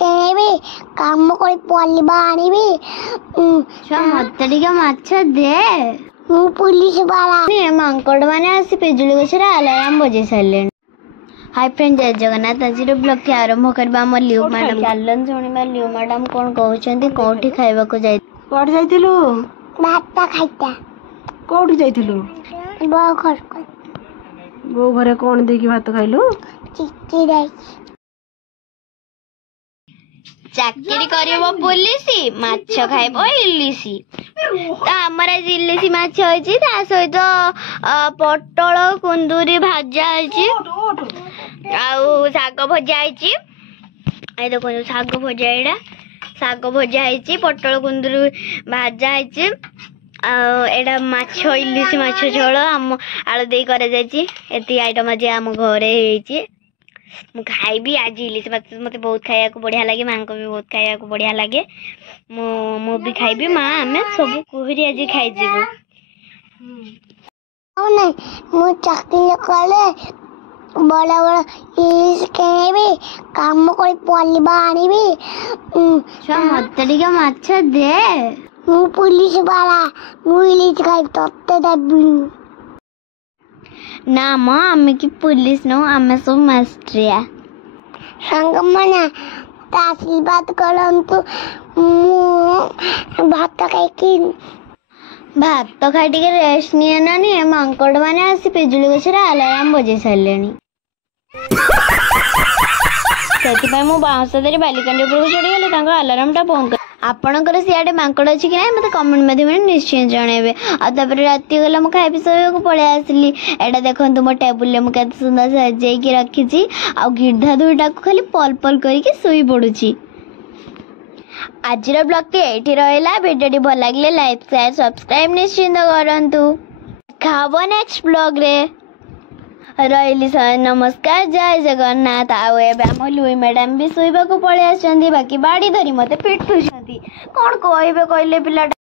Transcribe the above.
କିଣିବି କାମ କରି ପରିବା ଆଣିବି ଛୁଆ ମତେ ଟିକେ ମାଛ ଦେ। ମୁଁ ପୁଲିସ ବାଲା। ମାଙ୍କଡ ମାନେ ଆସି ପିଜୁଳି ଗଛରେ ଆଲାରାମ ବଜେଇ ସାରିଲେଣି। हाय फ्रेंड जय जगन्नाथ। आज ब्लॉग के आरंभ करबा हम लियो मैडम चलन सुनिबा लियो मैडम कोन कहउछंती कोठी खाइबा को जाई कोठी जाइथिलु भात खाइता कोठी जाइथिलु बो घरे कोन देकी भात खाइलु चिट्ठी दे चाकरी करिवो पुलिस माछ खाइबो इलिसी ता हमरा इलिसी माछ होइची ता सहित पटल कुंदूरी भाजा होइची आउ साग भजा आइची ए देखो साग भजा एडा साग भजा आइची पटल कुंदूरी भाजा आइची एडा माछ इलिसी माछ झोल आम आलू देई करे जाइची एती आइटम आज आम घरे हेइची मु खाइबी आज इलिसी माछ मते बहुत खाया को बढ़िया लागे मां को भी बहुत खाया को बढ़िया लागे मु भी खाइबी मां हमें सब कुहरी आज खाइ जेबो नहीं मु चाकरी करे बड़ा बड़ा इलिस किनिबी काम कर परिवा आनिबी छुआ मते टिके माछ दे। मु पुलिस वाला मु इलिस खाइ तत्ते देबी ना मां आमे की पुलिस नो आमे सब मास्टरिया संग मना आशीर्वाद करंतु मु भात खाइकी भात तो खाई टिके रेस्ट निये ना नी मांकड़ माने आसी पिजुली गछरे अलार्म बजे सारलेनी सेति मु बाउंस देरी बालिकांडी ऊपर को चढ़ी गले तांको अलार्म टा बंद कर आपणकर सियाडे मांकड़ अछि कि नै मते कमेंट माध्यम में निश्चय जणेबे आ तबरे राती गला मु खाइ पिसोय को पळे आसली एडा देखंतु मो टेबल ले मु केत सुंदर सजाई के रखी छी आ गिरधा दुटा को खाली पल पल करी के सोई पडुची। आज ब्लॉग के एठी रहला वीडियो भल लागले लाइक शेयर सब्सक्राइब निश्चिंत करंतु खाबो नेक्स्ट ब्लॉग रे रही नमस्कार जय जगन्नाथ। आउ एम लुई मैडम भी शोबा को पड़े आसछंती बाकी बाड़ी धरी मते पिटुछंती कोन कहबे कहले पिलाटा।